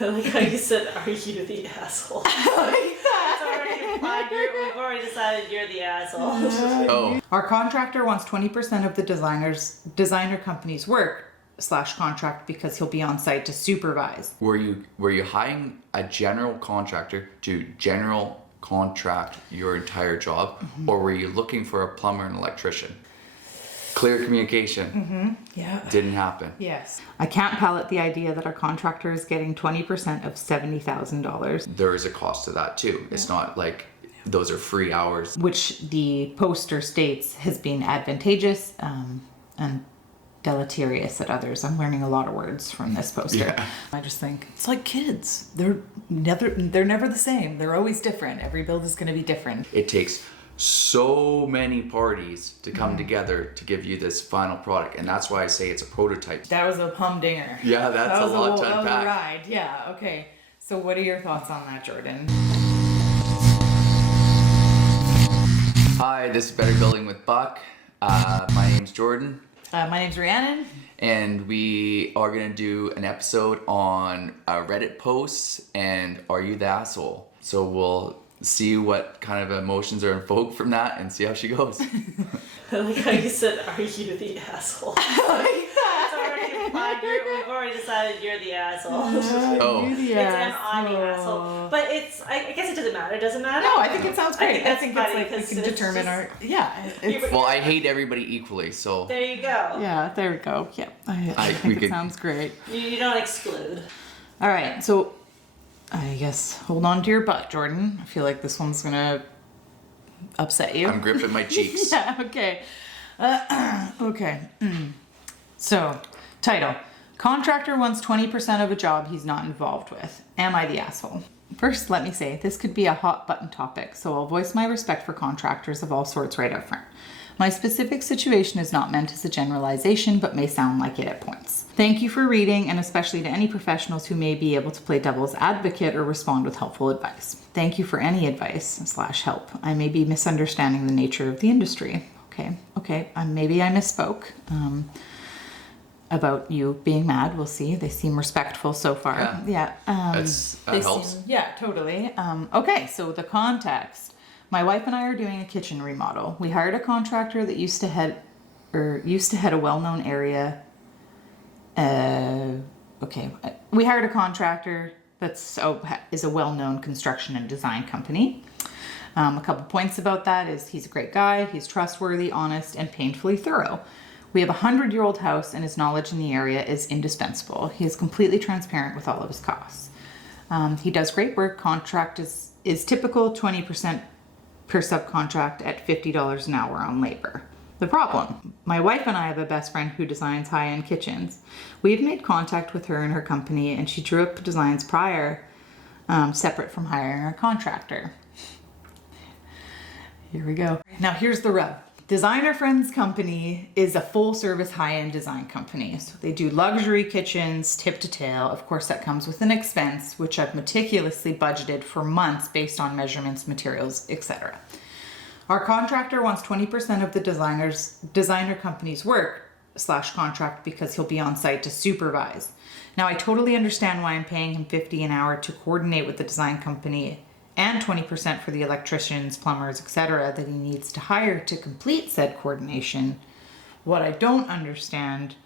I like how you said, "Are you the asshole?" It's already implied. We've already decided you're the asshole. Oh. Our contractor wants 20% of the designer company's work / contract because he'll be on site to supervise. Were you hiring a general contractor to general contract your entire job, or were you looking for a plumber and electrician? Clear communication. Yeah. Didn't happen. Yes. I can't palate the idea that our contractor is getting 20% of $70,000. There is a cost to that too. It's not like those are free hours. Which the poster states has been advantageous and deleterious at others. I'm learning a lot of words from this poster. Yeah. I just think it's like kids. They're never the same. They're always different. Every build is going to be different. It takes so many parties to come together to give you this final product, and that's why I say it's a prototype. That was a humdinger. Yeah, that's a lot to That was a unpack. ride. Yeah. Okay. So what are your thoughts on that, Jordan? Hi, this is Better Building with Buck. My name's Jordan. My name's Rhiannon. And we are going to do an episode on Reddit posts and Are You the Asshole? So we'll see what kind of emotions are invoked from that and see how she goes. I like how you said, "Are you the asshole?" It's already implied. We've already decided you're the asshole. Oh. It's an I'm the asshole. But I guess it doesn't matter. It doesn't matter. No, I think it sounds great. I think that's it's funny like we 'cause can it's determine just- our... Yeah. It's, Well, I hate everybody equally, so There you go. yeah, there we go. Yeah. I we think it could- sounds great. You don't exclude. All right. So I guess hold on to your butt, Jordan. I feel like this one's going to upset you. I'm gripping my cheeks. Yeah, okay. Okay. So, title. Contractor wants 20% of a job he's not involved with. Am I the asshole? First, let me say, this could be a hot button topic, so I'll voice my respect for contractors of all sorts right up front. My specific situation is not meant as a generalization, but may sound like it at points. Thank you for reading, and especially to any professionals who may be able to play devil's advocate or respond with helpful advice. Thank you for any advice / help. I may be misunderstanding the nature of the industry. Okay. Maybe I misspoke about you being mad. We'll see. They seem respectful so far. Yeah. That helps. Yeah, totally. Okay, so the context. My wife and I are doing a kitchen remodel. We hired a contractor that used to head a well-known area. We hired a contractor is a well-known construction and design company. A couple points about that is he's a great guy, he's trustworthy, honest, and painfully thorough. We have a 100-year-old house and his knowledge in the area is indispensable. He is completely transparent with all of his costs. He does great work. Contract is typical 20% per subcontract at $50 an hour on labor. The problem, my wife and I have a best friend who designs high-end kitchens. We've made contact with her and her company, and she drew up designs prior, separate from hiring a contractor. Here we go. Now here's the rub. Designer Friends Company is a full-service high-end design company. So they do luxury kitchens, tip to tail. Of course, that comes with an expense, which I've meticulously budgeted for months based on measurements, materials, etc. Our contractor wants 20% of the designer company's work / contract because he'll be on site to supervise. Now, I totally understand why I'm paying him $50 an hour to coordinate with the design company and 20% for the electricians, plumbers, etc. that he needs to hire to complete said coordination. What I don't understand,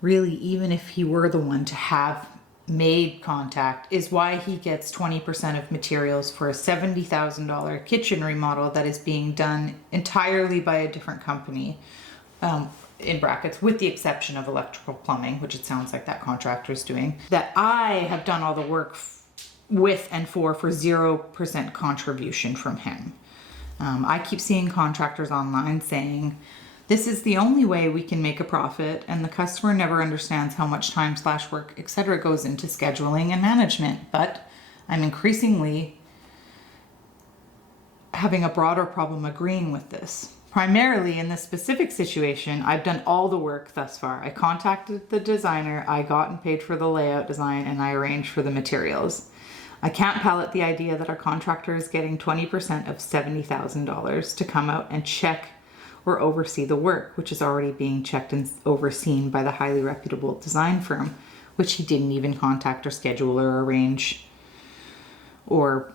really, even if he were the one to have made contact, is why he gets 20% of materials for a $70,000 kitchen remodel that is being done entirely by a different company, in brackets, with the exception of electrical plumbing, which it sounds like that contractor is doing, that I have done all the work with and for 0% contribution from him. I keep seeing contractors online saying, this is the only way we can make a profit, and the customer never understands how much time / work, etc. goes into scheduling and management. But I'm increasingly having a broader problem agreeing with this. Primarily in this specific situation, I've done all the work thus far. I contacted the designer, I got and paid for the layout design, and I arranged for the materials. I can't palate the idea that our contractor is getting 20% of $70,000 to come out and check or oversee the work, which is already being checked and overseen by the highly reputable design firm, which he didn't even contact or schedule or arrange or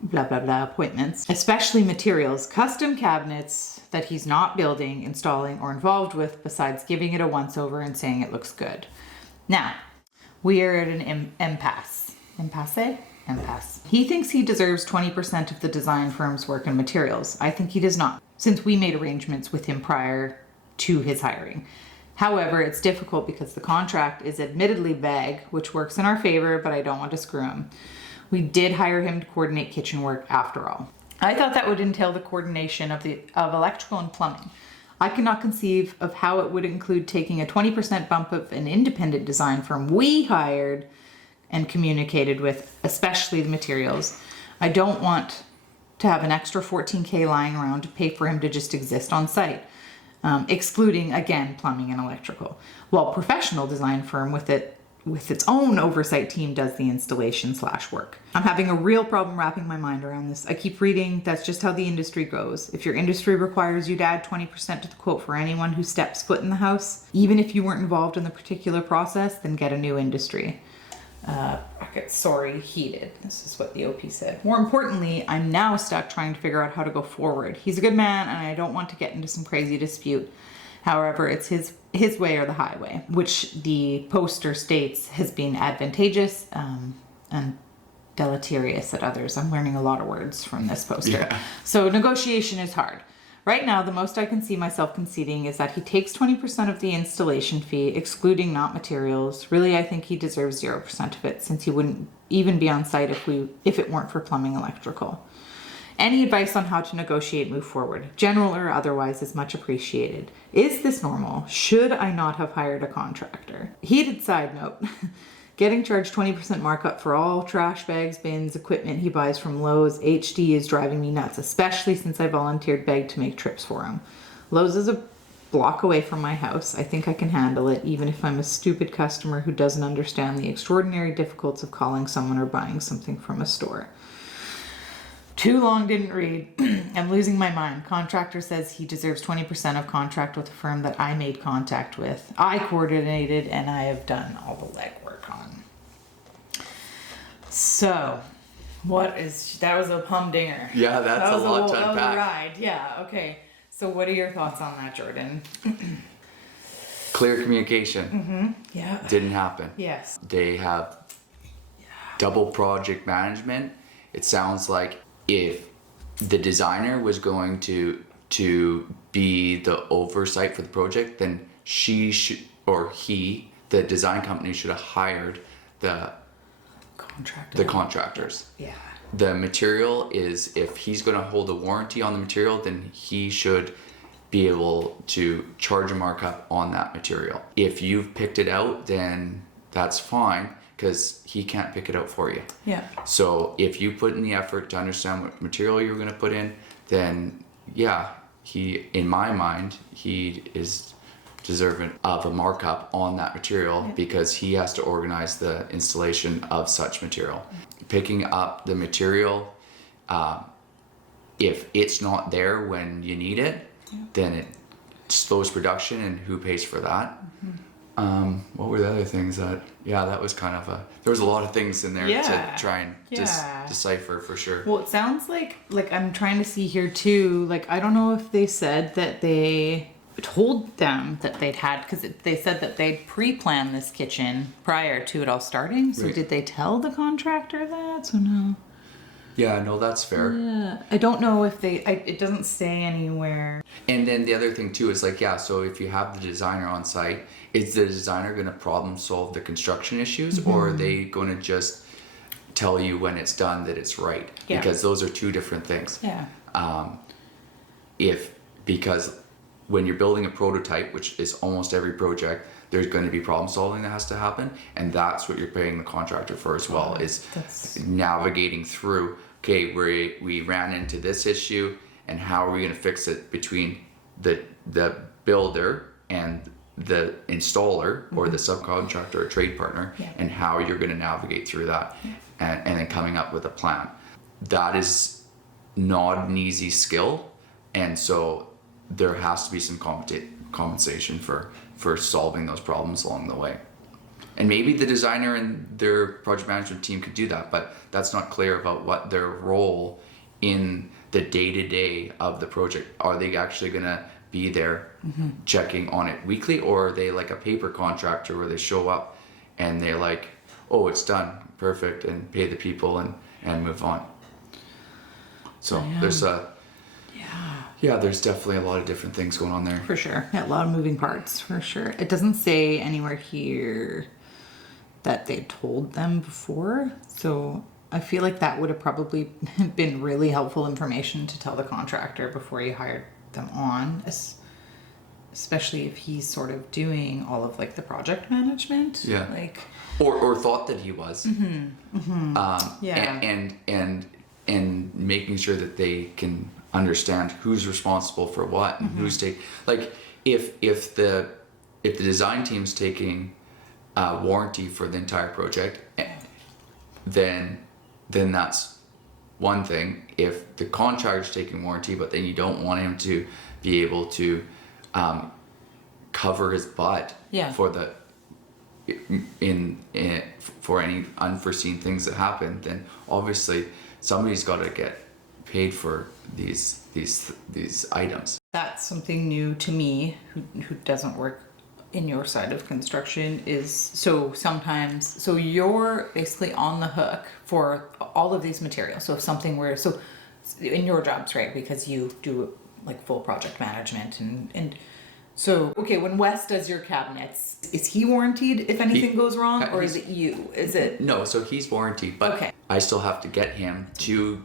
blah, blah, blah appointments. Especially materials, custom cabinets that he's not building, installing, or involved with besides giving it a once-over and saying it looks good. Now, we are at an impasse. Impasse. He thinks he deserves 20% of the design firm's work and materials. I think he does not, since we made arrangements with him prior to his hiring. However, it's difficult because the contract is admittedly vague, which works in our favor, but I don't want to screw him. We did hire him to coordinate kitchen work after all. I thought that would entail the coordination of electrical and plumbing. I cannot conceive of how it would include taking a 20% bump of an independent design firm we hired and communicated with, especially the materials. I don't want to have an extra $14,000 lying around to pay for him to just exist on site, excluding, again, plumbing and electrical, while professional design firm with its own oversight team does the installation / work. I'm having a real problem wrapping my mind around this. I keep reading that's just how the industry goes. If your industry requires you to add 20% to the quote for anyone who steps foot in the house, even if you weren't involved in the particular process, then get a new industry. Sorry, heated. This is what the OP said. More importantly, I'm now stuck trying to figure out how to go forward. He's a good man and I don't want to get into some crazy dispute. However, it's his way or the highway, which the poster states has been advantageous and deleterious at others. I'm learning a lot of words from this poster. Yeah. So negotiation is hard. Right now, the most I can see myself conceding is that he takes 20% of the installation fee, excluding not materials. Really, I think he deserves 0% of it, since he wouldn't even be on site if it weren't for plumbing electrical. Any advice on how to negotiate move forward, general or otherwise, is much appreciated. Is this normal? Should I not have hired a contractor? Heated side note. Getting charged 20% markup for all trash bags, bins, equipment he buys from Lowe's HD is driving me nuts, especially since I volunteered Beg to make trips for him. Lowe's is a block away from my house. I think I can handle it, even if I'm a stupid customer who doesn't understand the extraordinary difficulties of calling someone or buying something from a store. Too long, didn't read. I'm losing my mind. Contractor says he deserves 20% of contract with a firm that I made contact with. I coordinated and I have done all the legwork on. So, that was a humdinger. Yeah, that's a lot to unpack. Ride. Yeah, okay. So what are your thoughts on that, Jordan? Clear communication. Mm-hmm. Yeah. Didn't happen. Yes. They have double project management. It sounds like if the designer was going to be the oversight for the project, then the design company should have hired the contractors. Yeah. The material is, if he's going to hold a warranty on the material, then he should be able to charge a markup on that material. If you've picked it out, then that's fine, because he can't pick it out for you. Yeah. So if you put in the effort to understand what material you're going to put in, then yeah, in my mind, he is deserving of a markup on that material, because he has to organize the installation of such material. Picking up the material, if it's not there when you need it, then it slows production, and who pays for that? What were the other things that was kind of there was a lot of things in there to try and decipher for sure. Well, it sounds like I'm trying to see here too, I don't know if they said that they told them that they'd had, because they said that they'd pre-planned this kitchen prior to it all starting. So did they tell the contractor that? So no. Yeah, no, that's fair. Yeah, I don't know if it doesn't say anywhere. And then the other thing too is so if you have the designer on site, is the designer going to problem solve the construction issues, or are they going to just tell you when it's done that it's right? Yeah. Because those are two different things. Yeah. Because when you're building a prototype, which is almost every project, there's going to be problem solving that has to happen, and that's what you're paying the contractor for as well, is navigating through, okay, we ran into this issue, and how are we going to fix it between the builder and the installer or the subcontractor or trade partner, and how you're going to navigate through that, and then coming up with a plan. That is not an easy skill, and so there has to be some compensation for solving those problems along the way. And maybe the designer and their project management team could do that, but that's not clear about what their role in the day-to-day of the project. Are they actually going to be there checking on it weekly, or are they like a paper contractor where they show up and they're like, oh, it's done, perfect, and pay the people and move on? So there's there's definitely a lot of different things going on there. For sure. Yeah, a lot of moving parts, for sure. It doesn't say anywhere here that they told them before. So I feel like that would have probably been really helpful information to tell the contractor before you hired them on, especially if he's sort of doing all of like the project management. Yeah. Like, or thought that he was. And making sure that they can understand who's responsible for what and who's taking, like if the design team's taking warranty for the entire project, then that's one thing. If the contractor's taking warranty, but then you don't want him to be able to cover his butt for the for any unforeseen things that happen, then obviously somebody's got to get paid for these items. that's something new to me who doesn't work in your side of construction. Is so you're basically on the hook for all of these materials. So if something were in your jobs, right, because you do like full project management and so okay, when Wes does your cabinets, is he warranted if anything goes wrong, or is it you? Is it no? So he's warranted, but okay. I still have to get him to,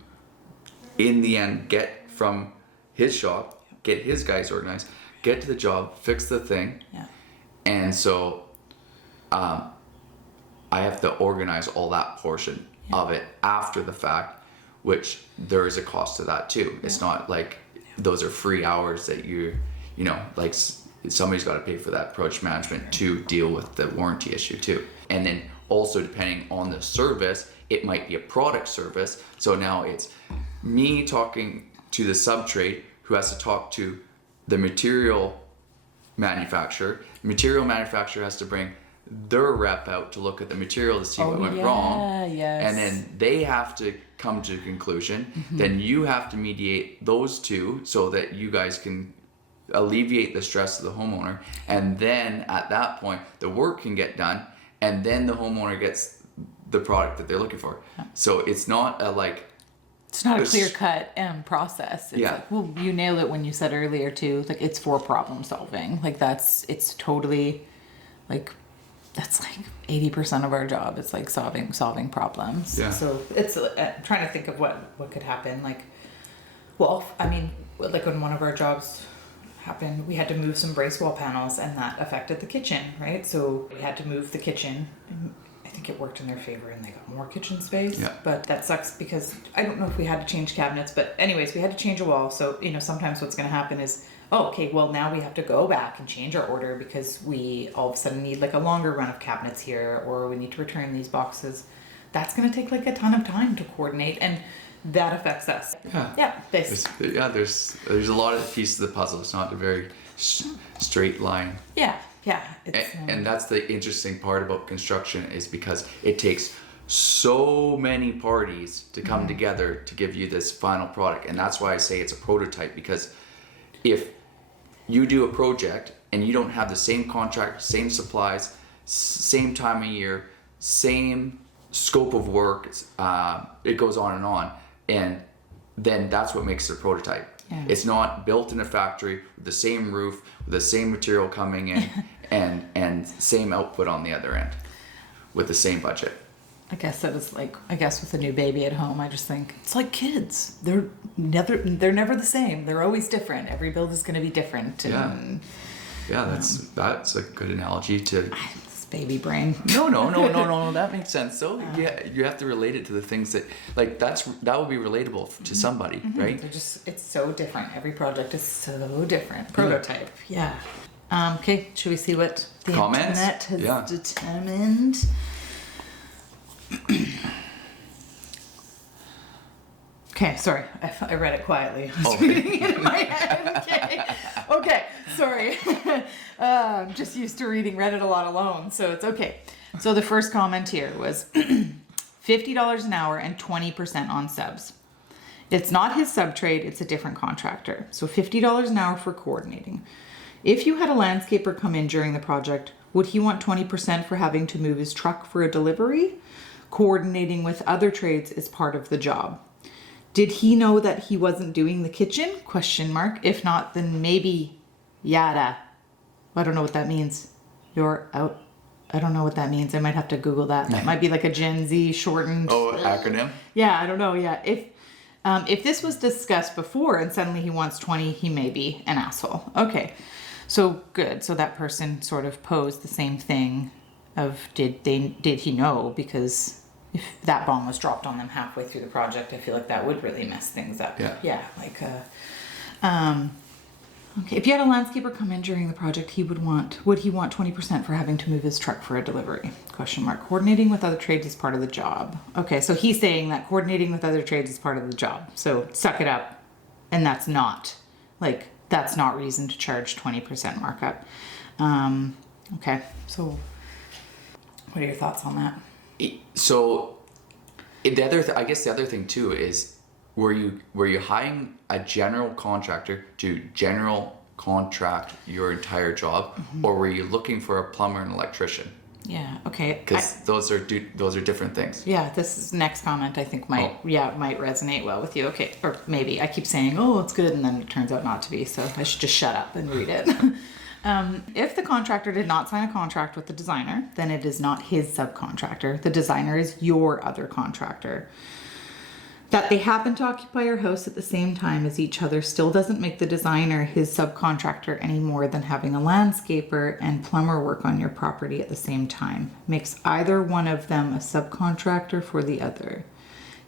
in the end, get from his shop, get his guys organized, get to the job, fix the thing. Yeah. And so I have to organize all that portion of it after the fact, which there is a cost to that too. It's not like those are free hours that you know, like somebody's got to pay for that project management to deal with the warranty issue too. And then also depending on the service, it might be a product service. So now it's me talking to the subtrade who has to talk to the material manufacturer. The material manufacturer has to bring their rep out to look at the material to see what went wrong. Yes. And then they have to come to a conclusion. Then you have to mediate those two so that you guys can alleviate the stress of the homeowner. And then at that point, the work can get done, and then the homeowner gets the product that they're looking for. So it's not it's not a clear-cut process. It's like, well, you nailed it when you said earlier too, like it's for problem solving. Like it's totally like, that's like 80% of our job. It's like solving problems. Yeah. So it's trying to think of what could happen. Like, well, I mean, like when one of our jobs happened, we had to move some brace wall panels, and that affected the kitchen, right? So we had to move the kitchen. I think it worked in their favor and they got more kitchen space. Yeah. But that sucks because I don't know if we had to change cabinets, but anyways, we had to change a wall. So, you know, sometimes what's going to happen is, oh, okay, well now we have to go back and change our order because we all of a sudden need like a longer run of cabinets here, or we need to return these boxes. That's going to take like a ton of time to coordinate, and that affects us. There's a lot of pieces of the puzzle. It's not a very straight line. And that's the interesting part about construction, is because it takes so many parties to come together to give you this final product. And that's why I say it's a prototype, because if you do a project and you don't have the same contract, same supplies, same time of year, same scope of work, it goes on, and then that's what makes it a prototype. Yeah. It's not built in a factory with the same roof, with the same material coming in, and same output on the other end with the same budget. I guess that is like, with a new baby at home, I just think it's like kids. They're never the same. They're always different. Every build is going to be different. And, that's a good analogy to this baby brain. No, that makes sense. So you have to relate it to the things that, like, that would be relatable to somebody, right? It's so different. Every project is so different. Prototype. Yeah. Okay, should we see what the Comments? internet has determined? Okay, sorry. I read it quietly. I was reading it in my head. Okay, sorry. I'm just used to reading Reddit a lot alone, so it's okay. So the first comment here was $50 an hour and 20% on subs. It's not his sub trade, it's a different contractor. So $50 an hour for coordinating. If you had a landscaper come in during the project, would he want 20% for having to move his truck for a delivery? Coordinating with other trades is part of the job. Did he know that he wasn't doing the kitchen? Question mark. If not, then maybe yada. I don't know what that means. You're out. I don't know what that means. I might have to Google that. That might be like a Gen Z shortened. Oh, acronym? Yeah, I don't know. Yeah. If this was discussed before and suddenly he wants 20, he may be an asshole. Okay. So good. So that person sort of posed the same thing of did he know? Because if that bomb was dropped on them halfway through the project, I feel like that would really mess things up. Yeah. Yeah. Like okay. If you had a landscaper come in during the project, would he want 20% for having to move his truck for a delivery? Question mark. Coordinating with other trades is part of the job. Okay, so he's saying that coordinating with other trades is part of the job. So suck it up. And that's not reason to charge 20% markup. Okay, so what are your thoughts on that? So I guess the other thing too is, were you hiring a general contractor to general contract your entire job, or were you looking for a plumber and electrician? Yeah. Okay. Because those are different things. Yeah. This is next comment. I think might resonate well with you. Okay. Or maybe I keep saying, oh, it's good, and then it turns out not to be. So I should just shut up and read it. If the contractor did not sign a contract with the designer, then it is not his subcontractor. The designer is your other contractor. That they happen to occupy your house at the same time as each other still doesn't make the designer his subcontractor any more than having a landscaper and plumber work on your property at the same time. Makes either one of them a subcontractor for the other.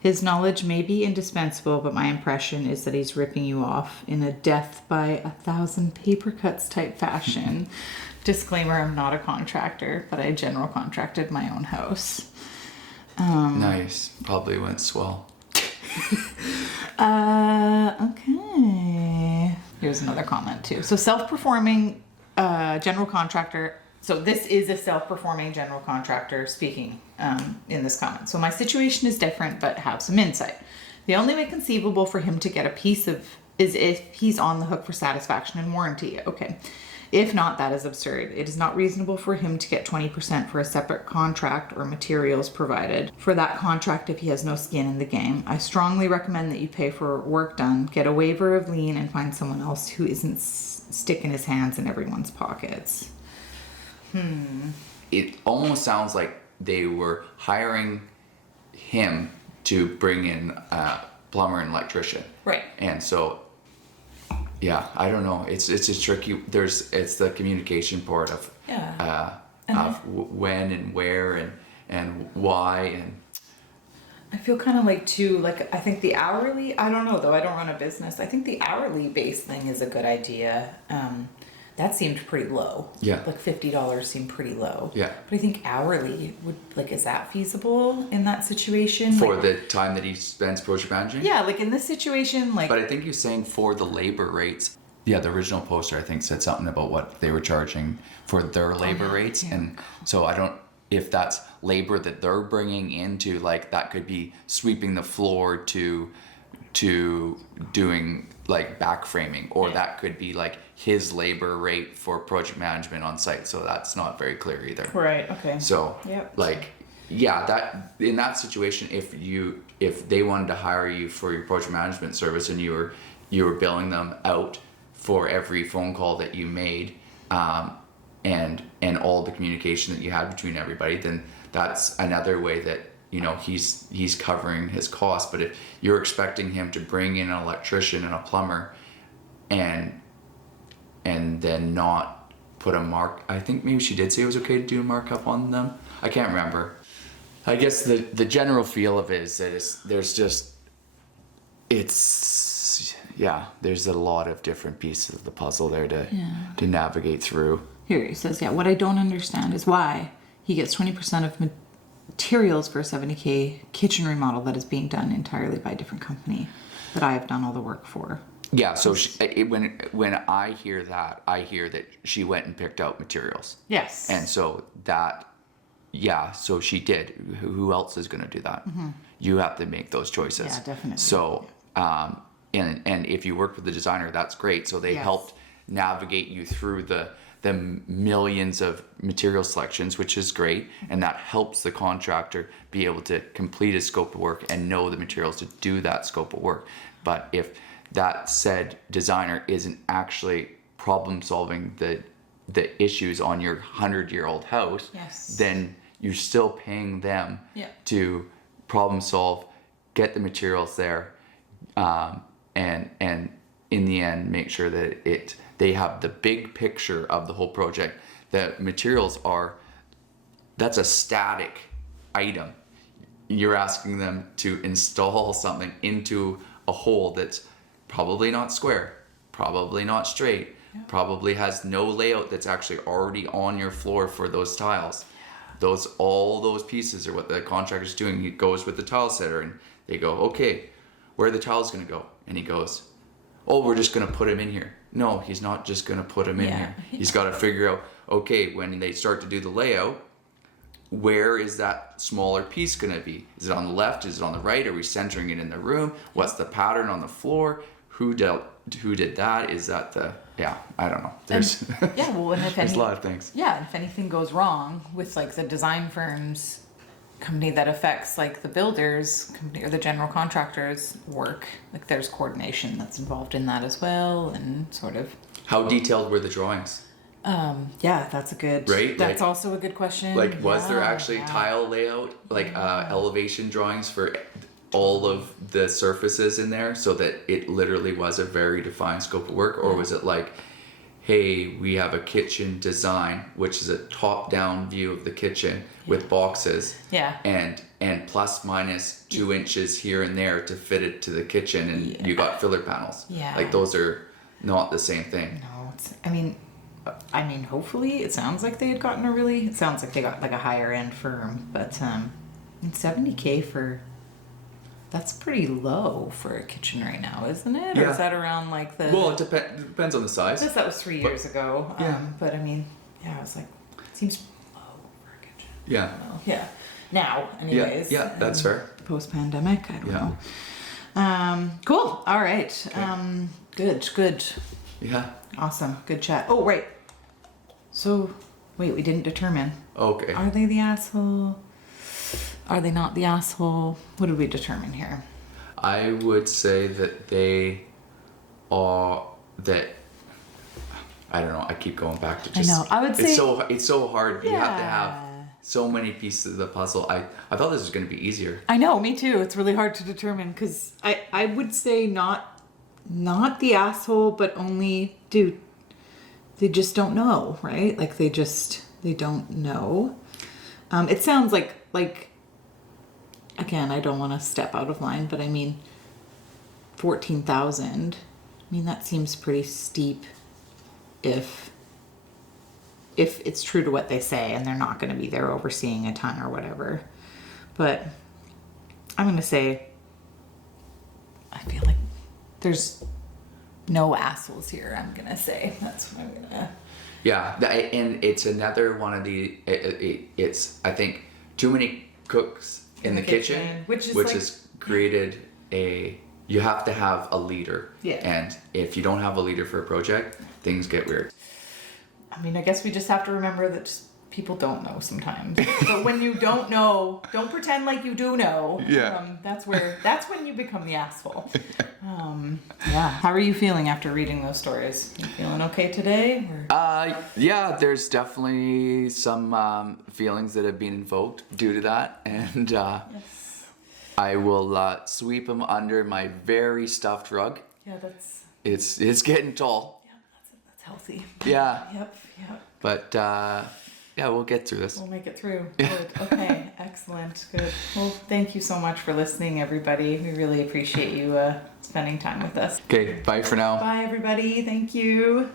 His knowledge may be indispensable, but my impression is that he's ripping you off in a death by 1,000 paper cuts type fashion. Disclaimer, I'm not a contractor, but I general contracted my own house. Nice. Probably went swell. Okay. Here's another comment too. So self-performing general contractor. So this is a self-performing general contractor speaking in this comment. So my situation is different, but have some insight. The only way conceivable for him to get a piece of is if he's on the hook for satisfaction and warranty. Okay. If not, that is absurd. It is not reasonable for him to get 20% for a separate contract or materials provided for that contract if he has no skin in the game. I strongly recommend that you pay for work done, get a waiver of lien, and find someone else who isn't sticking his hands in everyone's pockets. It almost sounds like they were hiring him to bring in a plumber and electrician. Right. And so, yeah, I don't know. It's just tricky. It's the communication part of when and where and why and. I feel kind of like too, like I think the hourly, I don't know though, I don't run a business. I think the hourly base thing is a good idea. That seemed pretty low. Yeah. Like $50 seemed pretty low. Yeah. But I think hourly would, like, is that feasible in that situation? For like, the time that he spends project managing? Yeah, like in this situation, like. But I think you're saying for the labor rates. Yeah, the original poster I think said something about what they were charging for their labor rates. Yeah. And so I don't, if that's labor that they're bringing into, like that could be sweeping the floor to doing like back framing, or that could be like his labor rate for project management on site. So that's not very clear either. Right. Okay. So like, yeah, that in that situation, if they wanted to hire you for your project management service and you were billing them out for every phone call that you made, and all the communication that you had between everybody, then that's another way that he's covering his costs. But if you're expecting him to bring in an electrician and a plumber and then not put a mark, I think maybe she did say it was okay to do a markup on them. I can't remember. I guess the general feel of it is that there's a lot of different pieces of the puzzle there to navigate through. Here he says, what I don't understand is why he gets 20% of materials for a $70K kitchen remodel that is being done entirely by a different company that I have done all the work for. Yeah, so when I hear that, I hear that she went and picked out materials. Yes. And so that yeah, so she did. Who else is going to do that? You have to make those choices. Yeah, definitely. So, and if you work with the designer, that's great. So they Yes. helped navigate you through the millions of material selections, which is great, and that helps the contractor be able to complete a scope of work and know the materials to do that scope of work. But if that said designer isn't actually problem solving the issues on your 100-year-old house, Yes. then you're still paying them Yeah. to problem solve, get the materials there, and in the end make sure that they have the big picture of the whole project. The materials that's a static item. You're asking them to install something into a hole that's probably not square, probably not straight, probably has no layout that's actually already on your floor for those tiles. All those pieces are what the contractor's doing. He goes with the tile setter and they go, okay, where are the tiles gonna go? And he goes, oh, we're just gonna put them in here. No, he's not just gonna put them in here. He's gotta figure out, okay, when they start to do the layout, where is that smaller piece gonna be? Is it on the left? Is it on the right? Are we centering it in the room? What's the pattern on the floor? Who did that? Is that I don't know. There's And if there's a lot of things. Yeah, and if anything goes wrong with like the design firm's company that affects like the builder's company or the general contractor's work, like there's coordination that's involved in that as well, and sort of. How detailed were the drawings? Yeah, that's a good. Right? That's also a good question. Like, was there Yeah, actually yeah. tile layout, like elevation drawings for all of the surfaces in there, so that it literally was a very defined scope of work? Or was it like, hey, we have a kitchen design, which is a top-down view of the kitchen with boxes, Yeah. and plus minus 2 inches here and there to fit it to the kitchen, and you got filler panels. Yeah. Like, those are not the same thing. No, I mean, hopefully it sounds like they had gotten it sounds like they got like a higher end firm, but and $70K that's pretty low for a kitchen right now, isn't it? Or Yeah. is that around like the? Well, it depends on the size. I guess that was 3 years ago. Yeah. But I mean, yeah, I was like, it seems low for a kitchen. Yeah. Well, yeah. Now, anyways. Yeah, that's fair. Post pandemic, I don't know. Cool. All right. Good. Yeah. Awesome. Good chat. Oh, right. So, wait, we didn't determine. Okay. Are they the asshole? Are they not the asshole? What did we determine here? I would say that they are I don't know. I keep going back to just. I know. I would say it's so hard. You have to have Yeah. so many pieces of the puzzle. I thought this was going to be easier. I know, me too. It's really hard to determine because I would say not the asshole, but only dude. They just don't know, right? Like they don't know. It sounds like again, I don't want to step out of line, but I mean 14,000. I mean that seems pretty steep if it's true to what they say and they're not going to be there overseeing a ton or whatever. But I'm going to say I feel like there's no assholes here, I'm going to say. That's what I'm going to... Yeah, and it's another one of the. It's I think too many cooks in the kitchen, which has created a. You have to have a leader. Yeah. And if you don't have a leader for a project, things get weird. I mean, I guess we just have to remember that just people don't know sometimes. But when you don't know, don't pretend like you do know. Yeah. That's when you become the asshole. Yeah. How are you feeling after reading those stories? You feeling okay today? Or? Yeah, there's definitely some feelings that have been invoked due to that, and Yes. I will sweep them under my very stuffed rug. Yeah, that's It's getting tall. that's healthy. Yeah. Yep. But yeah, we'll get through this. We'll make it through. Good. Okay. Excellent. Good. Well, thank you so much for listening, everybody. We really appreciate you spending time with us. Okay, bye for now. Bye, everybody. Thank you.